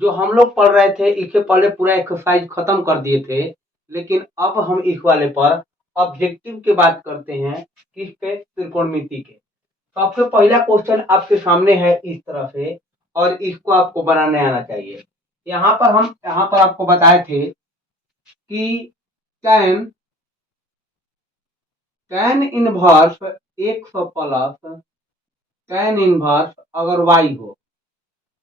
जो हम लोग पढ़ रहे थे इसके पहले पूरा एक्सरसाइज खत्म कर दिए थे, लेकिन अब हम इस वाले पर ऑब्जेक्टिव की बात करते हैं, किसके, त्रिकोणमिति के। सबसे पहला क्वेश्चन आपके सामने है इस तरह से, और इसको आपको बनाने आना चाहिए। यहाँ पर आपको बताए थे कि tan tan inverse x plus tan inverse अगर y हो,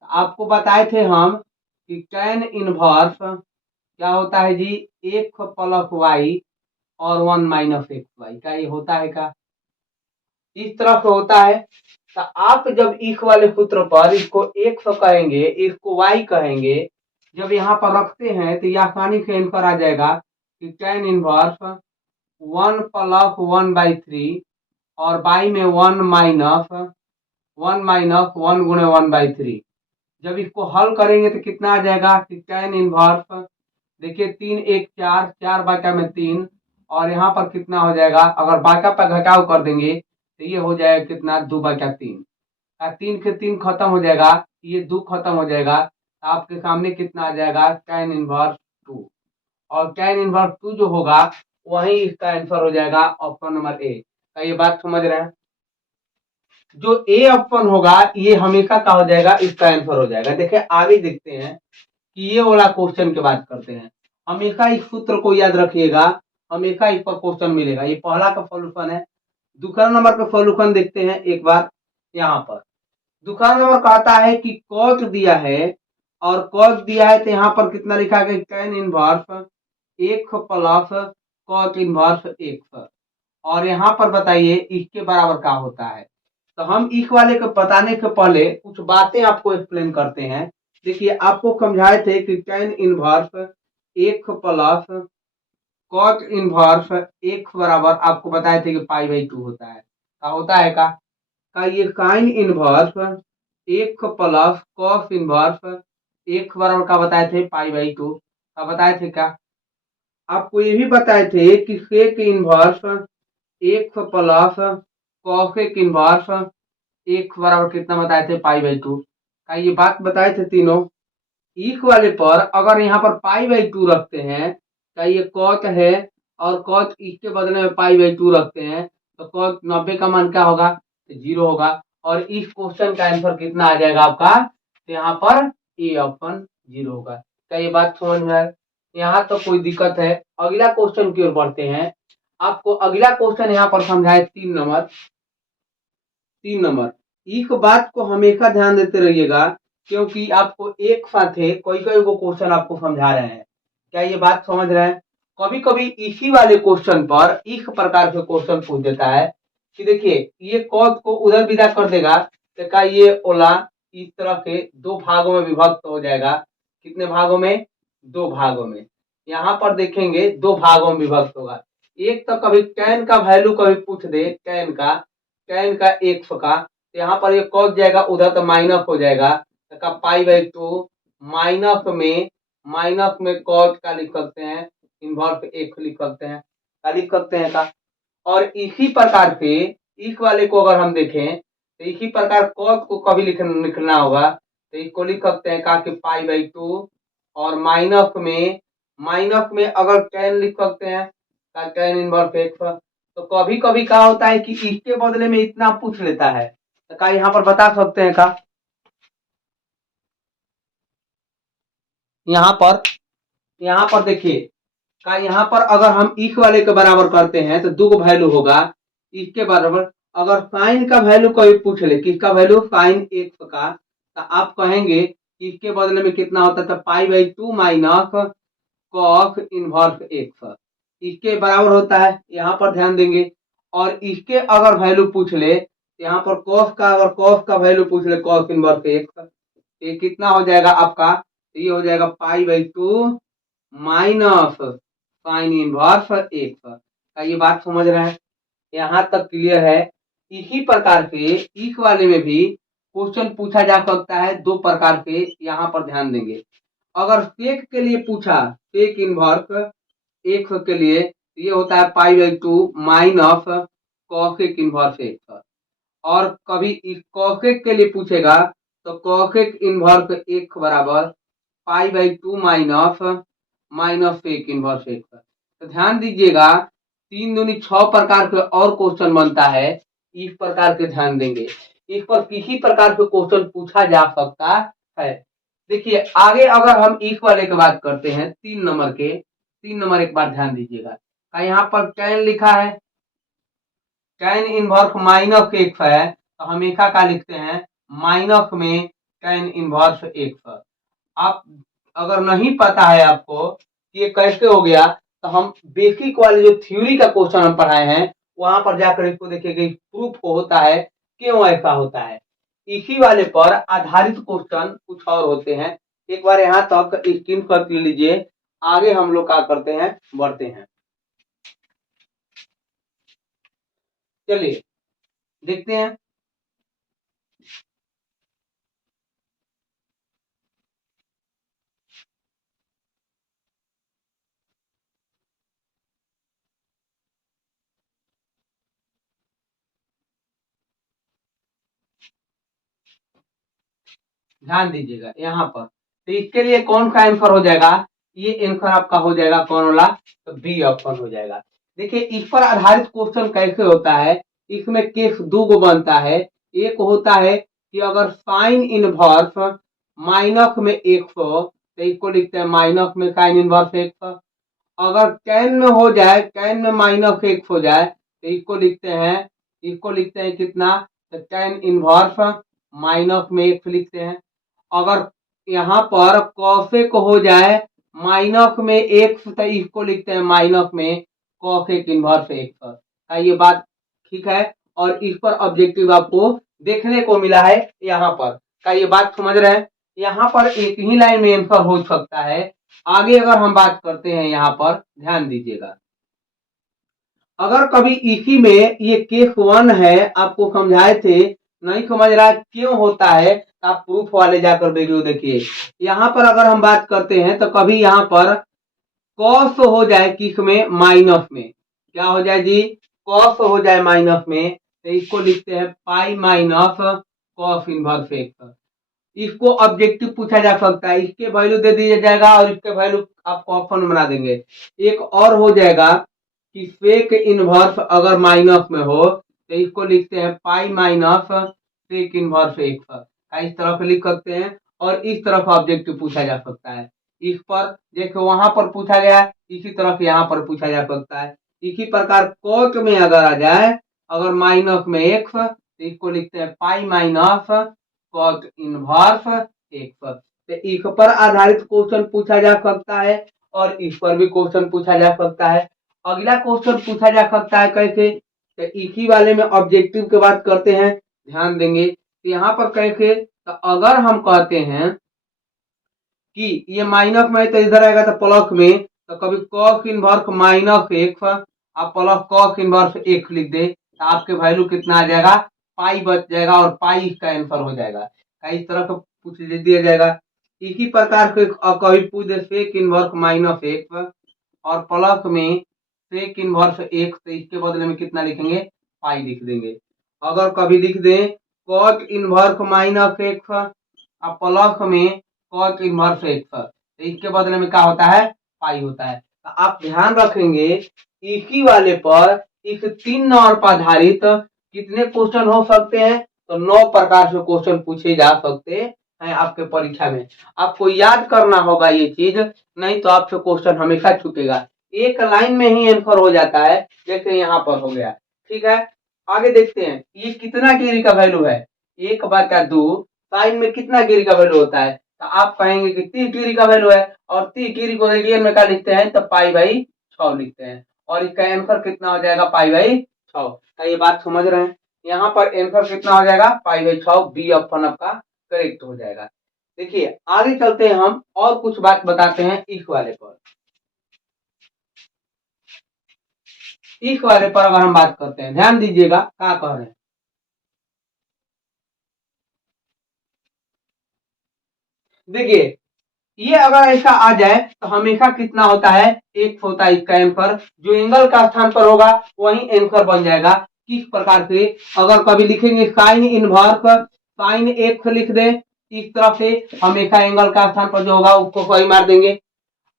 आपको बताए थे हम कि tan इनवर्स क्या होता है जी, एक्स प्लस वाई और 1 - x y। क्या ये होता है का? इस तरह से होता है। तो आप जब इस वाले सूत्र पर इसको एक्स कहेंगे, इसको वाई कहेंगे, जब यहाँ पर रखते हैं तो ये आसानी से आंसर आ जाएगा कि tan इनवर्स 1 + 1/3 और बाई में 1 - 1 गुणे 1/3। जब इसको हल करेंगे तो कितना आ जाएगा कि tan इनवर्स, देखिए 3 × 1 = 4, 4/3, और यहाँ पर कितना हो जाएगा, अगर बाका पर घटाव कर देंगे तो ये हो जाएगा कितना, 2/3। 3 से 3 खत्म हो जाएगा, ये 2 खत्म हो जाएगा, आपके सामने कितना आ जाएगा, tan इनवर्स 2। और tan इनवर्स 2 जो होगा वही इसका आंसर हो जाएगा ऑप्शन नंबर ए। क्या ये बात समझ रहे हैं? जो ए ऑप्शन होगा ये हमेशा का हो जाएगा, इसका आंसर हो जाएगा। देखिए आगे देखते हैं कि ये वाला क्वेश्चन की बात करते हैं। हमेशा इस सूत्र को याद रखिएगा, हमेशा इस पर क्वेश्चन मिलेगा। ये पहला का सॉल्यूशन है। दूसरा नंबर पे सॉल्यूशन देखते हैं एक बार। यहाँ पर दूसरा नंबर कहता है कि कॉट दिया है, और कॉट दिया है तो यहाँ पर कितना लिखा गया, tan inverse x plus cot inverse x, और यहाँ पर बताइए इसके बराबर क्या होता है। तो हम इस वाले को बताने से पहले कुछ बातें आपको एक्सप्लेन करते हैं। देखिए आपको समझाए थे कि tan inverse x plus cot inverse x बराबर, आपको बताए थे कि π/2 होता है। क्या होता है का ये sine inverse x plus cos inverse x बराबर का बताए थे π/2 का बताए थे क्या। आपको ये भी बताए थे कि sec inverse x plus cosec inverse x बराबर कितना बताए थे, π/2 का ये बात बताए थे तीनों। इस वाले पर अगर यहाँ पर π/2 रखते हैं, क्या ये कॉट है, और कॉट इसके बदले में π/2 रखते हैं, तो कॉट 90 का मान क्या होगा, तो 0 होगा। और इस क्वेश्चन का आंसर कितना आ जाएगा आपका, तो यहाँ पर ए ऑप्शन 0 होगा। क्या ये बात समझ में आए? यहाँ तो कोई दिक्कत है? अगला क्वेश्चन की ओर बढ़ते हैं। आपको अगला क्वेश्चन यहाँ पर समझाए 3 नंबर। इस बात को हमेशा ध्यान देते रहिएगा, क्योंकि आपको एक साथ है कोई कोई वो क्वेश्चन आपको समझा रहे हैं। क्या ये बात समझ रहे हैं? कभी कभी इसी वाले क्वेश्चन पर इस प्रकार के क्वेश्चन पूछ देता है कि देखिए ये कॉस को उधर विदा कर देगा, तो क्या ये ओला इस तरह के 2 भागों में विभक्त हो जाएगा। कितने भागों में? 2 भागों में। यहाँ पर देखेंगे 2 भागों में विभक्त होगा। एक तो कभी tan का वैल्यू कभी पूछ दे, tan का एक्स का, तो यहाँ पर ये कॉस जाएगा उधर, तो माइनस हो जाएगा, तो का π/2 माइनस में कॉस का लिख सकते हैं, इनवर्स एक्स लिख सकते हैं, क्या लिख सकते हैं का। और इसी प्रकार से इस वाले को अगर हम देखें तो इसी प्रकार कॉस को कभी लिखना होगा, तो इसको लिख सकते हैं का कि π/2, और माइनस में अगर tan लिख सकते हैं का tan इनवर्स एक्स। तो कभी कभी क्या होता है कि इसके बदले में इतना पूछ लेता है, तो क्या यहाँ पर बता सकते हैं का। यहाँ पर देखिए का, यहाँ पर अगर हम इस वाले के बराबर करते हैं तो 2 वैल्यू होगा इसके बराबर। अगर साइन का वैल्यू कोई पूछ ले, किसका वैल्यू, साइन एक्स का, तो आप कहेंगे कि इसके बदले में कितना होता है, तो π/2 माइनस कॉस इनवर्स एक्स इसके बराबर होता है। यहाँ पर ध्यान देंगे। और इसके अगर वैल्यू पूछ ले, यहाँ पर अगर कॉस का वैल्यू पूछ ले, कॉस इनवर्स एक्स, ये कितना हो जाएगा आपका, ये हो जाएगा π/2 माइनस साइन इनवर्स एक्स का। ये बात समझ रहे हैं? यहाँ तक क्लियर है? इसी प्रकार से इस वाले में भी क्वेश्चन पूछा जा सकता है 2 प्रकार से। यहाँ पर ध्यान देंगे, अगर सेक के लिए पूछा, सेक इनवर्स एक्स के लिए, ये होता है π/2 माइनस कॉसेक इनवर्स एक्स। और कभी इस कॉसेक के लिए पूछेगा तो कॉसेक इनवर्स एक्स बराबर pi by 2 minus sec inverse x. तो ध्यान दीजिएगा 3 दूनी 6 प्रकार के और क्वेश्चन बनता है इस प्रकार के, ध्यान देंगे इस पर किसी प्रकार के क्वेश्चन पूछा जा सकता है। देखिए आगे अगर हम इस वाले की बात करते हैं 3 नंबर के, 3 नंबर एक बार ध्यान दीजिएगा, यहाँ पर tan लिखा है, tan इनवर्स माइनस एक्स है, तो हमेशा का लिखते हैं माइनस में tan इनवर्स एक्स। आप अगर नहीं पता है आपको कि ये कैसे हो गया, तो हम बेसिक वाली जो थ्योरी का क्वेश्चन हम पढ़ाए हैं वहां पर जाकर इसको देखिएगा, प्रूफ होता है क्यों ऐसा होता है। इसी वाले पर आधारित क्वेश्चन कुछ और होते हैं। एक बार यहाँ तक स्क्रीन पर ले लीजिए, आगे हम लोग क्या करते हैं, बढ़ते हैं। चलिए देखते हैं। ध्यान दीजिएगा यहाँ पर, तो इसके लिए कौन सा आंसर हो जाएगा, ये आंसर आपका हो जाएगा कौन वाला, तो बी ऑप्शन हो जाएगा। देखिए इस पर आधारित क्वेश्चन कैसे होता है, इसमें केस दो गो बनता है। एक होता है कि अगर साइन इनवर्स माइनस में एक्स हो तो इसको लिखते हैं माइनस में साइन इनवर्स एक्स। अगर tan में हो जाए, tan में माइनस एक्स हो जाए तो इसको लिखते हैं कितना, तो tan इनवर्स माइनस में एक्स लिखते हैं। अगर यहाँ पर कॉसेक हो जाए माइनस में एक्स तो इसको लिखते हैं माइनस में कॉसेक इनवर्स एक्स। का ये बात ठीक है, और इस पर ऑब्जेक्टिव आपको देखने को मिला है यहाँ पर, का ये बात समझ रहे हैं। यहाँ पर एक ही लाइन में आंसर हो सकता है। आगे अगर हम बात करते हैं यहाँ पर ध्यान दीजिएगा, अगर कभी इसी में ये केस 1 है, आपको समझाए थे, नहीं समझ रहा क्यों होता है, आप प्रूफ वाले जाकर वीडियो देखिए। यहाँ पर अगर हम बात करते हैं तो कभी यहाँ पर कॉस हो जाए किस में, माइनस में, क्या हो जाए जी, कॉस हो जाए माइनस में, तो इसको लिखते हैं pi minus cos inverse x. इसको ऑब्जेक्टिव पूछा जा सकता है, इसके वैल्यू दे दिया जाएगा और इसके वैल्यू आपको ऑप्शन बना देंगे। एक और हो जाएगा कि सेक इनवर्स अगर माइनस में हो तो इसको लिखते हैं pi minus sec inverse x. इस तरफ लिख सकते हैं और इस तरफ ऑब्जेक्टिव पूछा जा सकता है। इस पर देखो वहां पर पूछा गया, इसी तरफ यहाँ पर पूछा जा सकता है। इसी प्रकार कोट में अगर आ जाए, अगर माइनस में एक्स तो इसको लिखते हैं pi minus cot inverse x. तो इस पर आधारित क्वेश्चन पूछा जा सकता है और इस पर भी क्वेश्चन पूछा जा सकता है। अगला क्वेश्चन पूछा जा सकता है कैसे, तो इसी वाले में ऑब्जेक्टिव की बात करते हैं, ध्यान देंगे। तो यहाँ पर कैसे, तो अगर हम कहते हैं कि ये माइनस में तो इधर आएगा तो प्लस में, तो कभी कॉस इनवर्स माइनस एक्स आप प्लस कॉस इनवर्स एक्स लिख दे तो आपके वैल्यू कितना आ जाएगा, पाई बच जाएगा और पाई इसका आंसर हो जाएगा। इस तरह का पूछ दिया जाएगा। इसी प्रकार से कभी पूछ दे सेक इनवर्स माइनस एक्स और प्लस में सेक इनवर्स एक्स, तो इसके बदले में कितना लिखेंगे, पाई लिख देंगे। अगर कभी लिख दें कॉट इनवर्स माइनस एक्स और प्लस में कॉट इनवर्स एक्स, तो इसके बदले में क्या होता है, पाई होता है। तो आप ध्यान रखेंगे इसी वाले पर इस 3 नंबर पर आधारित कितने क्वेश्चन हो सकते हैं, तो 9 प्रकार से क्वेश्चन पूछे जा सकते हैं आपके परीक्षा में। आपको याद करना होगा ये चीज, नहीं तो आपसे क्वेश्चन हमेशा छूटेगा। एक लाइन में ही आंसर हो जाता है, जैसे यहाँ पर हो गया। ठीक है, आगे देखते हैं ये कितना डिग्री का वैल्यू है, 1/2 साइन में कितना डिग्री का वैल्यू होता है, तो आप कहेंगे कि 30 डिग्री का वैल्यू है और 30 डिग्री को रेडियन में क्या लिखते हैं, तो पाई बाई 6 लिखते हैं और इसका आंसर कितना हो जाएगा, पाई बाई 6। क्या ये बात समझ रहे हैं, यहाँ पर आंसर कितना हो जाएगा, पाई बाई 6, बी ऑप्शन आपका करेक्ट हो जाएगा। देखिए आगे चलते हैं, हम और कुछ बात बताते हैं इस वाले पर। इस वाले पर अगर हम बात करते हैं, ध्यान दीजिएगा क्या कह रहे हैं। देखिए ये अगर ऐसा आ जाए तो हमेशा कितना होता है, एक होता है इसका आंसर, जो एंगल का स्थान पर होगा वही आंसर बन जाएगा। किस प्रकार से, अगर कभी लिखेंगे साइन इनवर्स साइन एक्स लिख दें इस तरफ से हमेशा एंगल का स्थान पर जो होगा उसको वही मार देंगे।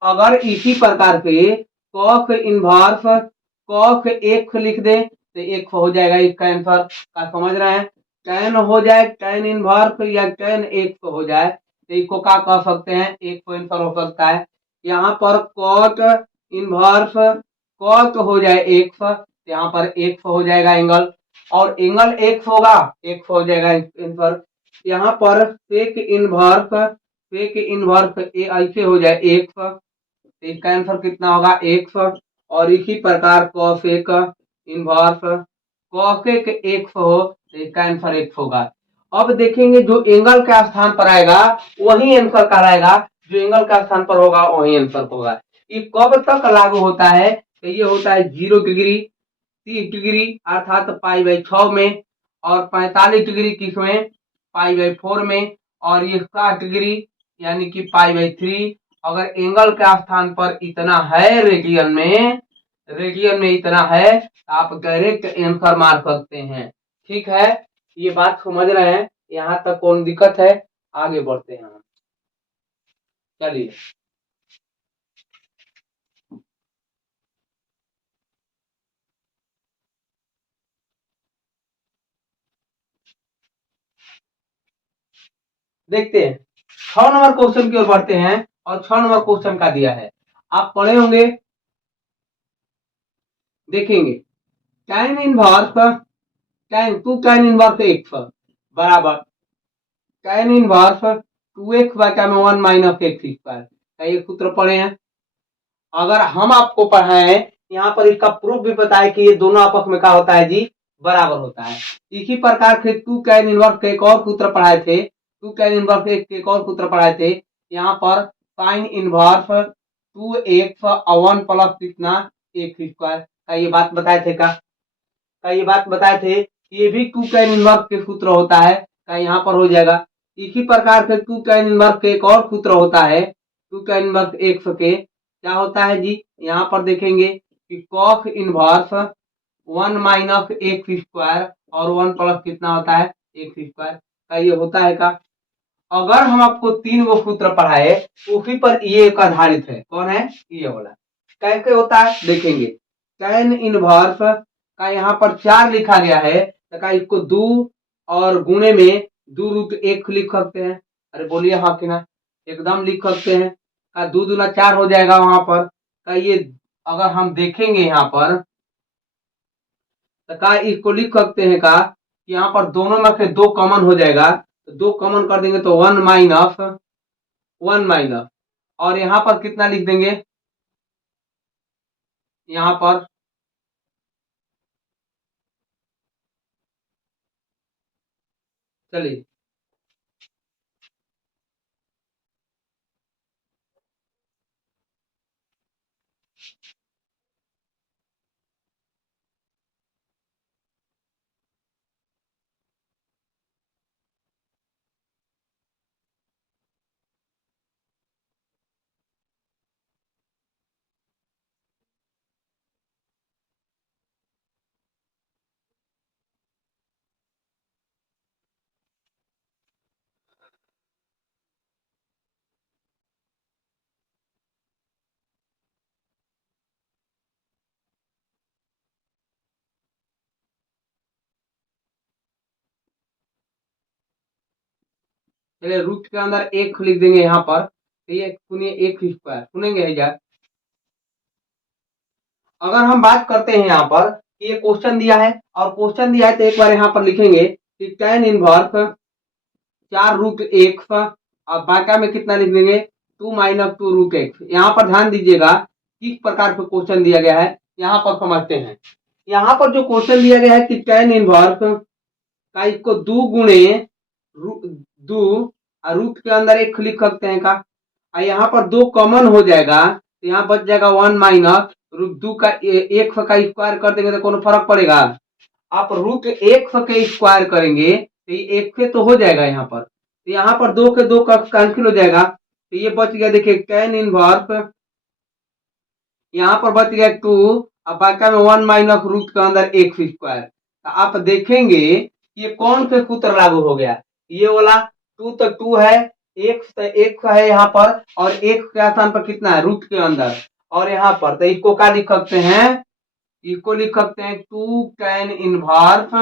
अगर इसी प्रकार से कॉस इनवर्स कॉस एक लिख दे तो एक हो जाएगा इसका आंसर। का समझ रहे हैं? टैन हो जाए, टैन इनवर्स या टैन एक हो जाए तो इसको क्या कह सकते हैं, एक आंसर हो सकता है। यहाँ पर कॉट इनवर्स कॉट हो जाए एक, यहाँ पर एक हो जाएगा एंगल, और एंगल एक होगा एक हो जाएगा आंसर। यहाँ पर सेक इनवर्स ऐसे हो जाए एक, तो इसका आंसर कितना होगा, एक। और इसी प्रकार कॉसेक इनवर्स कॉसेक एक हो तो इसका आंसर एक होगा। अब देखेंगे जो एंगल का स्थान पर आएगा वही आंसर कहलाएगा, जो एंगल का स्थान पर होगा वही आंसर होगा। ये कब तक लागू होता है, तो ये होता है 0 डिग्री, 30 डिग्री अर्थात π/6 में, और 45 डिग्री किसमें, π/4 में, और ये 60 डिग्री यानी कि π/3। अगर एंगल का स्थान पर इतना है रेडियन में इतना है तो आप डायरेक्ट आंसर मार सकते हैं। ठीक है, ये बात समझ रहे हैं? यहाँ तक कौन दिक्कत है? आगे बढ़ते हैं हम। चलिए देखते हैं 6 नंबर क्वेश्चन की ओर बढ़ते हैं। और 6 नंबर क्वेश्चन का दिया है, आप पढ़े होंगे, देखेंगे tan inverse tan inverse x बराबर tan इनवर्स 2x बटा में 1 माइनस एक्स स्क्वायर का ये सूत्र पढ़े हैं। अगर हम आपको पढ़ाए यहाँ पर इसका प्रूफ भी बताए कि ये दोनों आपस में क्या होता है जी, बराबर होता है। इसी प्रकार से 2 tan इनवर्स के एक और सूत्र पढ़ाए थे, 2 tan इनवर्स के एक और सूत्र पढ़ाए थे। यहाँ पर sin इनवर्स 2x और 1 प्लस कितना एक्स स्क्वायर का ये बात बताए थे का ये बात बताए थे। ये भी 2 tan इनवर्स के सूत्र होता है का यहाँ पर हो जाएगा। इसी प्रकार से 2 tan इनवर्स के एक और सूत्र होता है 2 tan इनवर्स एक्स के, क्या होता है जी, यहाँ पर देखेंगे कि cos inverse 1 minus x square और 1 प्लस कितना होता है एक्स स्क्वायर का ये होता है का। अगर हम आपको 3 वो सूत्र पढ़ाए उसी पर ये एक आधारित है, कौन है, ये वाला। कैसे होता है देखेंगे, tan इनवर्स का यहाँ पर 4 लिखा गया है तो का इसको 2 और गुणे में 2√1 लिख सकते हैं। अरे बोलिए हाँ कि ना, एकदम लिख सकते हैं का 2 दूना 4 हो जाएगा वहां पर का। ये अगर हम देखेंगे यहाँ पर तो का इसको लिख सकते हैं का कि यहाँ पर दोनों में से 2 कॉमन हो जाएगा, तो 2 कॉमन कर देंगे तो 1 माइनस, और यहाँ पर कितना लिख देंगे, यहाँ पर चलिए चलिए रूट के अंदर एक लिख देंगे यहाँ पर, तो ये सुनिए एक स्क्वायर सुनेंगे है। अगर हम बात करते हैं यहाँ पर कि ये क्वेश्चन दिया है और क्वेश्चन दिया है तो एक बार यहाँ पर लिखेंगे कि tan इनवर्स 4√x और बाका में कितना लिख देंगे 2 माइनस 2√x। यहाँ पर ध्यान दीजिएगा किस प्रकार का क्वेश्चन दिया गया है, यहाँ पर समझते हैं। यहाँ पर जो क्वेश्चन दिया गया है कि tan इनवर्स का इसको 2 गुणे 2 और रूट के अंदर एक लिख सकते हैं का, और यहाँ पर 2 कॉमन हो जाएगा तो यहाँ बच जाएगा 1 माइनस रूट 2 का एक का स्क्वायर कर देंगे तो कोनो फर्क पड़ेगा। आप रूट एक के स्क्वायर करेंगे तो ये एक से तो हो जाएगा यहाँ पर, तो यहाँ पर 2 के 2 का कैंसिल हो जाएगा तो ये बच गया, देखिए tan इनवर्स यहाँ पर बच गया 2 और बाकी में 1 माइनस रूट के अंदर एक स्क्वायर। तो आप देखेंगे ये कौन से सूत्र लागू हो गया, ये वाला 2 तो 2 है, एक है यहाँ पर, और एक के स्थान पर कितना है, रूट के अंदर, और यहाँ पर तो इसको क्या लिख सकते हैं, इसको लिख सकते हैं 2 tan इनवर्स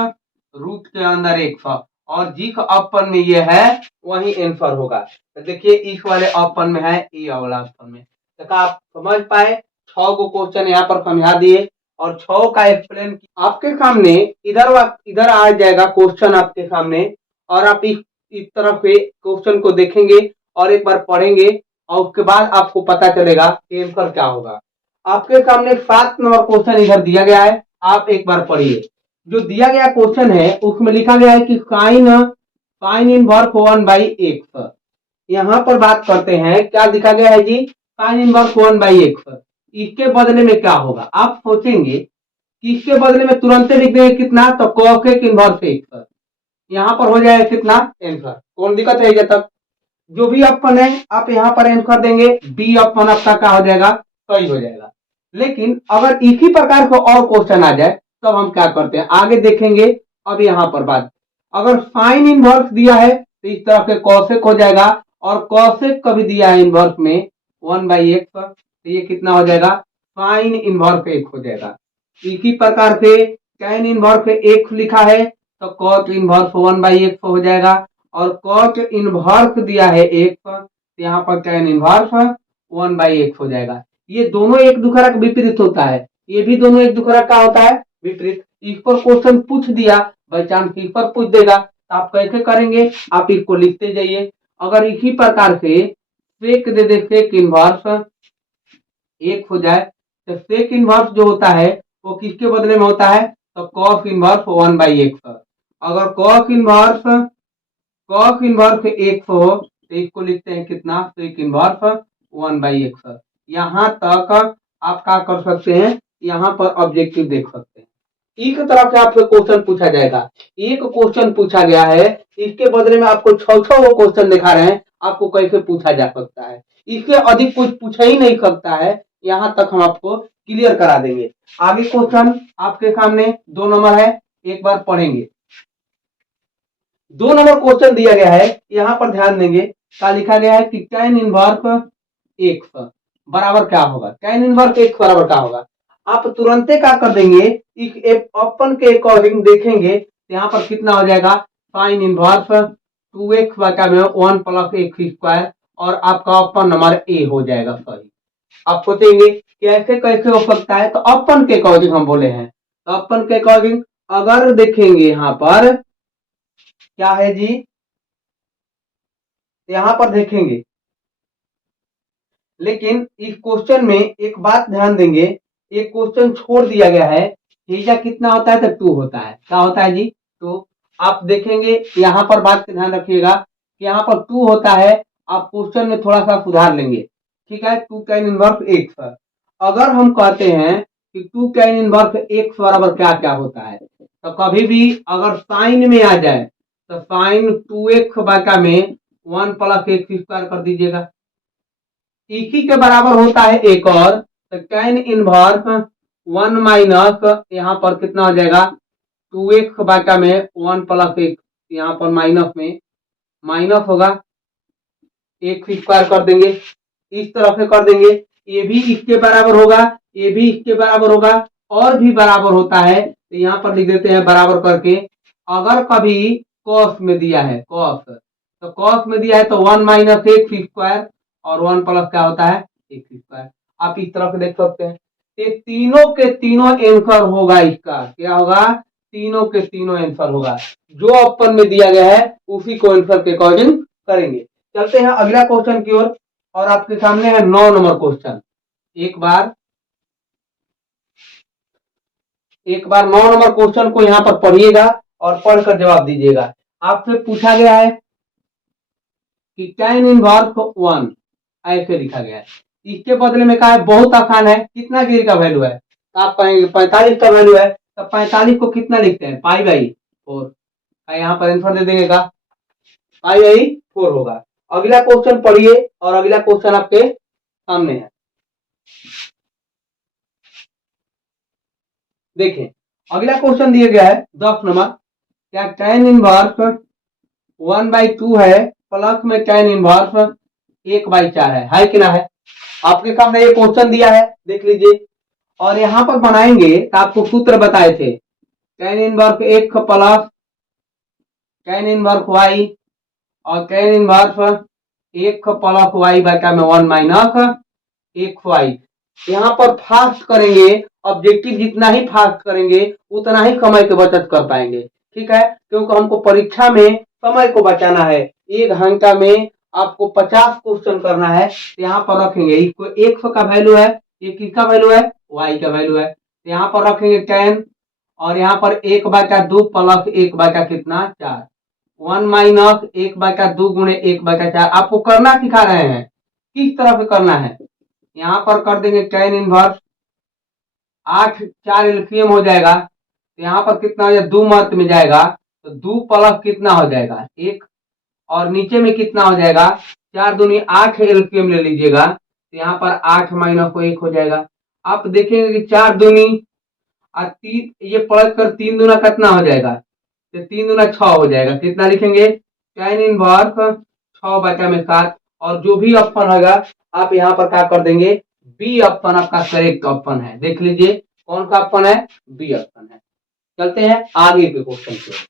रूट के अंदर 100, और जी का ऑप्शन में ये है वही आंसर होगा। तो देखिए इस वाले ऑप्शन में है, ये वाला ऑप्शन में। तो आप समझ पाए, 6 को क्वेश्चन यहाँ पर समझा दिए और 6 का एक्सप्लेन आपके सामने। इधर आ जाएगा क्वेश्चन आपके सामने, और आप इस तरफ पे क्वेश्चन को देखेंगे और एक बार पढ़ेंगे, और उसके बाद आपको पता चलेगा कि आंसर क्या होगा। आपके सामने 7 नंबर क्वेश्चन इधर दिया गया है, आप एक बार पढ़िए। जो दिया गया क्वेश्चन है उसमें लिखा गया है कि साइन इनवर्स 1/x। यहाँ पर बात करते हैं, क्या लिखा गया है जी, साइन इनवर्स 1/x। इसके बदले में क्या होगा, आप सोचेंगे कि इसके बदले में तुरंत लिख देंगे कितना, तो cosec इनवर्स x। यहाँ पर हो जाएगा कितना आंसर, कौन दिक्कत है जब तक। जो भी ऑप्शन है आप यहाँ पर आंसर देंगे, बी ऑप्शन आपका क्या हो जाएगा, सही हो जाएगा। लेकिन अगर इसी प्रकार का और क्वेश्चन आ जाए तब हम क्या करते हैं, आगे देखेंगे। अब यहाँ पर बात, अगर साइन इनवर्स दिया है तो इस तरह के कॉसेक हो जाएगा, और कॉसेक कभी दिया है इनवर्स में 1/x, तो ये कितना हो जाएगा, साइन इनवर्स x हो जाएगा। इसी प्रकार से tan इनवर्स x लिखा है तो cot इनवर्स 1/x हो जाएगा, और cot इनवर्स दिया है x, तो यहाँ पर tan इनवर्स 1/x हो जाएगा। ये दोनों एक दूसरा का विपरीत होता है, ये भी दोनों एक दूसरा का होता है विपरीत। इस पर क्वेश्चन पूछ दिया, बाई चांस इस पर पूछ देगा, तो आप कैसे करेंगे, आप इसको लिखते जाइए। अगर इसी प्रकार से सेक दे दे, सेक इनवर्स एक हो जाए, तो सेक इनवर्स जो होता है वो किसके बदले में होता है, तो कॉस इनवर्स 1/x। अगर कॉस इनवर्स x हो तो इसको लिखते हैं कितना, सेक इनवर्स 1/x। यहाँ तक आप क्या कर सकते हैं, यहाँ पर ऑब्जेक्टिव देख सकते हैं। एक तरफ से आपसे क्वेश्चन पूछा जाएगा, एक क्वेश्चन पूछा गया है, इसके बदले में आपको 6 वो क्वेश्चन दिखा रहे हैं, आपको कैसे पूछा जा सकता है, इससे अधिक कुछ पूछा ही नहीं सकता है। यहाँ तक हम आपको क्लियर करा देंगे। आगे क्वेश्चन आपके सामने 2 नंबर है, एक बार पढ़ेंगे। 2 नंबर क्वेश्चन दिया गया है, यहाँ पर ध्यान देंगे, क्या लिखा गया है कि tan इनवर्स x बराबर क्या होगा, tan इनवर्स x बराबर क्या होगा। आप तुरंत क्या कर देंगे, इस ऑप्शन के अकॉर्डिंग देखेंगे, यहाँ पर कितना हो जाएगा, साइन इनवर्स 2x बटा में 1 + x², और आपका ऑप्शन नंबर ए हो जाएगा सही। आप सोचेंगे कैसे कैसे हो सकता है, तो ऑप्शन के अकॉर्डिंग हम बोले हैं, तो ऑप्शन के अकॉर्डिंग अगर देखेंगे यहाँ पर क्या है जी, यहाँ पर देखेंगे, लेकिन इस क्वेश्चन में एक बात ध्यान देंगे, एक क्वेश्चन छोड़ दिया गया है, थीटा कितना होता है, तो 2 होता है, क्या होता है जी, तो आप देखेंगे यहाँ पर बात का ध्यान रखिएगा कि यहाँ पर 2 होता है, आप क्वेश्चन में थोड़ा सा सुधार लेंगे, ठीक है। 2 tan इनवर्स x, अगर हम कहते हैं कि 2 tan इनवर्स x बराबर क्या क्या होता है, तो कभी भी अगर साइन में आ जाए तो साइन 2x बटा में 1 + x² कर दीजिएगा, इसी के बराबर होता है एक और, तो tan इनवर्स 1 - यहाँ पर कितना हो जाएगा, 2x बटा में 1 + x, यहाँ पर माइनस में माइनस होगा, x² कर देंगे, इस तरह से कर देंगे, ये भी इसके बराबर होगा, ये भी इसके बराबर होगा, और भी बराबर होता है, तो यहाँ पर लिख देते हैं बराबर करके। अगर कभी कॉस में दिया है, कॉस, तो कॉस में दिया है तो 1 - x² और 1 प्लस क्या होता है, x²। आप इस तरह से देख सकते हैं, ये तीनों के तीनों आंसर होगा, इसका क्या होगा, तीनों के तीनों आंसर होगा, जो ऑप्शन में दिया गया है उसी को आंसर के अकॉर्डिंग करेंगे। चलते हैं अगला क्वेश्चन की ओर, और आपके सामने है 9 नंबर क्वेश्चन। एक बार 9 नंबर क्वेश्चन को यहाँ पर पढ़िएगा और पढ़कर जवाब दीजिएगा। आपसे पूछा गया है कि tan इनवर्स 1 ऐसे लिखा गया है, इसके बदले में कहा है, बहुत आसान है, कितना डिग्री का वैल्यू है, तो आप कहेंगे 45 का वैल्यू है, तो 45 को कितना लिखते हैं, π/4, यहाँ पर आंसर दे देंगे का π/4 होगा। अगला क्वेश्चन पढ़िए, और अगला क्वेश्चन आपके सामने है, देखें। अगला क्वेश्चन दिया गया है 10 नंबर, क्या tan इनवर्स 1/2 है, प्लस में tan इनवर्स 1/4 है कि ना है। आपके सामने ये क्वेश्चन दिया है, देख लीजिए। और यहाँ पर बनाएंगे तो आपको सूत्र बताए थे, tan inverse 1 plus tan inverse y और tan इनवर्स 1 प्लस y बटा में 1 माइनस 1y। यहाँ पर फास्ट करेंगे, ऑब्जेक्टिव जितना ही फास्ट करेंगे उतना ही समय की बचत कर पाएंगे, ठीक है। क्योंकि हमको परीक्षा में समय को बचाना है। 1 घंटा में आपको 50 क्वेश्चन करना है। यहाँ पर रखेंगे इसको 100 का वैल्यू है, ये किसका वैल्यू है, y का वैल्यू है। यहाँ पर रखेंगे tan और यहाँ पर 1/2 प्लस 1/4 कितना 4, 1 माइनस 1/2 गुणे 1/4। आपको करना सिखा रहे हैं किस तरह से करना है। यहाँ पर कर देंगे tan इनवर्स 8 4 एलसीएम हो जाएगा, तो यहाँ पर कितना हो जाएगा 2 मर्त में जाएगा, तो 2 प्लस कितना हो जाएगा 1 और नीचे में कितना हो जाएगा 4 दूनी 8 एलसीएम ले लीजिएगा, तो यहाँ पर 8 माइनस 1 हो जाएगा। आप देखेंगे कि 4 दूनी और 3 ये प्लस कर 3 दूना कितना हो जाएगा, तो 3 दूना 6 हो जाएगा। कितना लिखेंगे tan इनवर्स 6/7 और जो भी ऑप्शन होगा आप यहाँ पर क्या कर देंगे, बी ऑप्शन आपका करेक्ट ऑप्शन है। देख लीजिए कौन सा ऑप्शन है, बी ऑप्शन है। चलते हैं आगे के क्वेश्चन पे।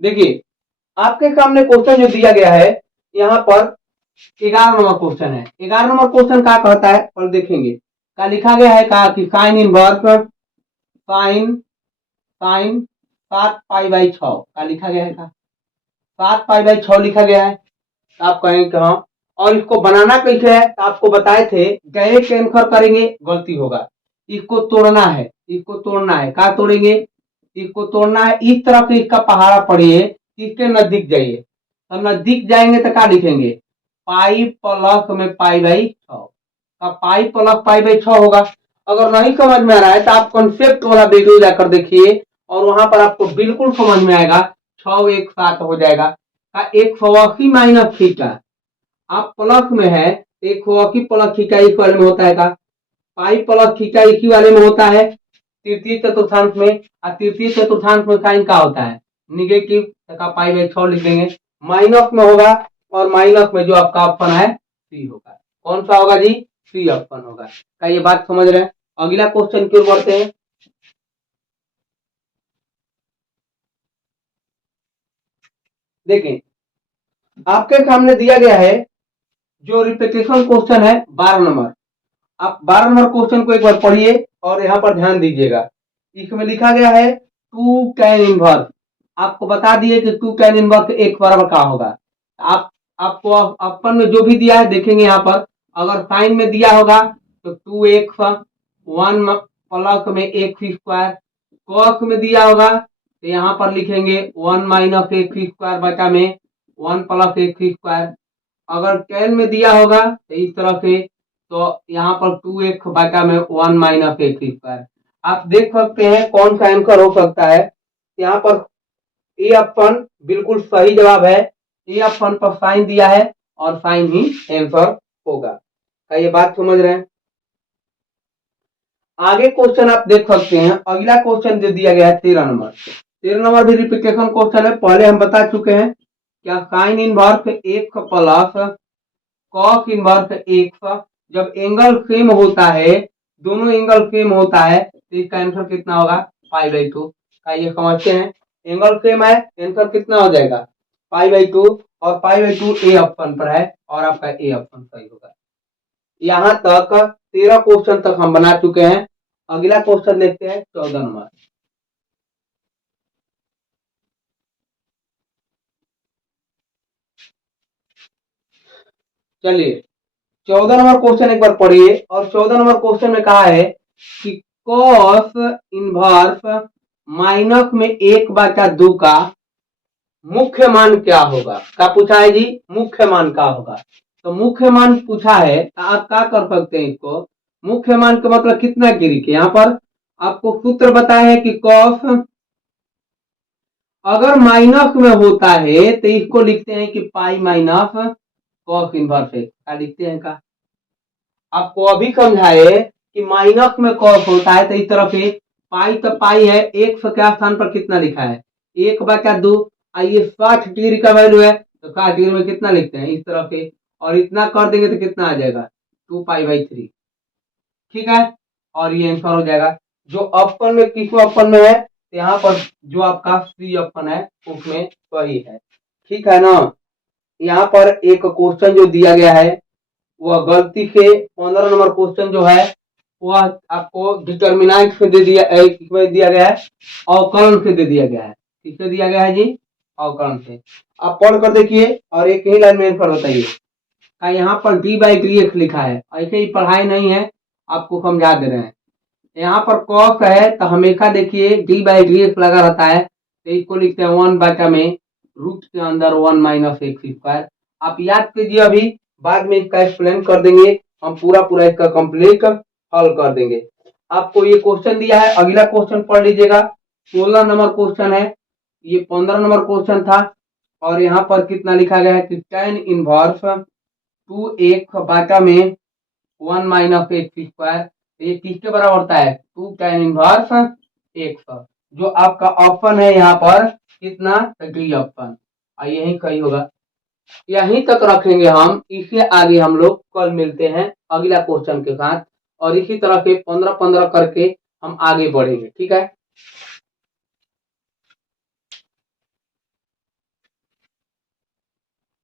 देखिए आपके सामने क्वेश्चन जो दिया गया है, यहाँ पर 11 नंबर क्वेश्चन है। 11 नंबर क्वेश्चन क्या कहता है और देखेंगे क्या लिखा गया है, कहा कि साइन इनवर्स साइन 7π/6 का लिखा गया है, का 7π/6 लिखा गया है। तो आप कहेंगे कि हाँ, और इसको बनाना कैसे है, तो आपको बताए थे डायरेक्ट आंसर करेंगे गलती होगा। इसको तोड़ना है, इसको तोड़ना है, क्या तोड़ेंगे, इसको तोड़ना है इस तरह से इसका पहाड़ा पड़िए, इसके नजदीक जाइए, तो नजदीक जाएंगे तो क्या लिखेंगे पाई प्लस में π/6 का पाई प्लस π/6 होगा। अगर नहीं समझ में आ रहा है तो आप कंसेप्ट वाला वीडियो जाकर देखिए और वहां पर आपको बिल्कुल समझ में आएगा। 6 1 7 हो जाएगा का 180 माइनस थीटा, आप प्लस में है 180 प्लस थीटा इस वाले में होता है का पाई प्लस थीटा इसी वाले में होता है तृतीय चतुर्थांश में, और तृतीय चतुर्थांश में साइन का होता है निगेटिव, का π/6 लिख देंगे। माइनस में होगा और माइनस में जो आपका ऑप्शन है सी होगा। कौन सा होगा जी, सी ऑप्शन होगा। क्या ये बात समझ रहे हैं। अगला क्वेश्चन की ओर बढ़ते हैं। देखें आपके सामने दिया गया है जो रिपीटेशन क्वेश्चन है 12 नंबर। आप 12 नंबर क्वेश्चन को एक बार पढ़िए और यहाँ पर ध्यान दीजिएगा। इसमें लिखा गया है 2 tan इनवर्स, आपको बता दिए कि 2 tan इनवर्स 1 बराबर क्या होगा। आपको अपन में जो भी दिया है देखेंगे, यहाँ पर अगर साइन में दिया होगा तो 2x 1 प्लस में x², कॉस में दिया होगा तो यहाँ पर लिखेंगे 1 माइनस x² बटा में 1 प्लस x²। अगर tan में दिया होगा तो इस तरह से, तो यहाँ पर 2x बटा में 1 माइनस x²। आप देख सकते हैं कौन सा आंसर हो सकता है। यहाँ पर ए ऑप्शन बिल्कुल सही जवाब है, ए ऑप्शन पर साइन दिया है और साइन ही आंसर होगा। क्या ये बात समझ रहे हैं। आगे क्वेश्चन आप देख सकते हैं, अगला क्वेश्चन जो दिया गया है 13 नंबर। 13 नंबर भी रिपीटेशन क्वेश्चन है, पहले हम बता चुके हैं क्या sine inverse 1 plus cos inverse 1 जब एंगल सेम होता है, दोनों एंगल सेम होता है तो इसका आंसर कितना होगा π/2। का ये समझते हैं, एंगल सेम है, आंसर कितना हो जाएगा π/2 और π/2 ए ऑप्शन पर है और आपका ए ऑप्शन सही होगा। यहाँ तक 13 क्वेश्चन तक हम बना चुके हैं। अगला क्वेश्चन देखते हैं 14 नंबर। चलिए 14 नंबर क्वेश्चन एक बार पढ़िए और 14 नंबर क्वेश्चन में कहा है कि कॉस इनवर्स माइनस में 1/2 का मुख्य मान क्या होगा। क्या पूछा है जी, मुख्य मान क्या होगा। तो मुख्य मान पूछा है, तो आप क्या कर सकते हैं, इसको मुख्य मान का मतलब कितना गिरी के, यहाँ पर आपको सूत्र बताया है कि कॉस अगर माइनस में होता है तो इसको लिखते हैं कि पाई माइनस कॉस इनवर्स है। क्या लिखते हैं का, आपको अभी समझाए कि माइनस में कॉस होता है तो इस तरफ से पाई तो पाई है, 100 के स्थान पर कितना लिखा है 1/2। ये 60 डिग्री का वैल्यू है तो 60 डिग्री में कितना लिखते हैं इस तरह के, और इतना कर देंगे तो कितना आ जाएगा 2π/3। ठीक है, और ये आंसर हो जाएगा। जो ऑप्शन में किस ऑप्शन में है, तो यहाँ पर जो आपका सी ऑप्शन है उसमें सही है। ठीक है ना। यहाँ पर एक क्वेश्चन जो दिया गया है वह गलती से 15 नंबर क्वेश्चन जो है वह आपको डिटर्मिनेंट से दे दिया गया है, अवकलन से दे दिया गया है। किससे दिया गया है जी, अवकलन से। आप पढ़ कर देखिए और एक ही लाइन में आंसर बताइए। यहाँ पर d/dx लिखा है, ऐसे ही पढ़ाई नहीं है, आपको समझा दे रहे हैं। यहाँ पर cos है तो हमेशा देखिए d/dx लगा रहता है, तो इसको लिखते हैं 1 में रूट के अंदर 1 - x²। आप याद कीजिए, अभी बाद में इसका एक्सप्लेन कर देंगे, हम पूरा इसका कंप्लीट हल कर देंगे। आपको ये क्वेश्चन दिया है, अगला क्वेश्चन पढ़ लीजिएगा। 16 नंबर क्वेश्चन है, ये 15 नंबर क्वेश्चन था, और यहाँ पर कितना लिखा गया है कि tan इनवर्स 2x में 1 - x², ये किसके बराबर होता है 2 tan इनवर्स x। जो आपका ऑप्शन है यहाँ पर कितना, डी ऑप्शन, यही सही होगा। यहीं तक रखेंगे हम, इससे आगे हम लोग कल मिलते हैं अगला क्वेश्चन के साथ, और इसी तरह के 15-15 करके हम आगे बढ़ेंगे। ठीक है।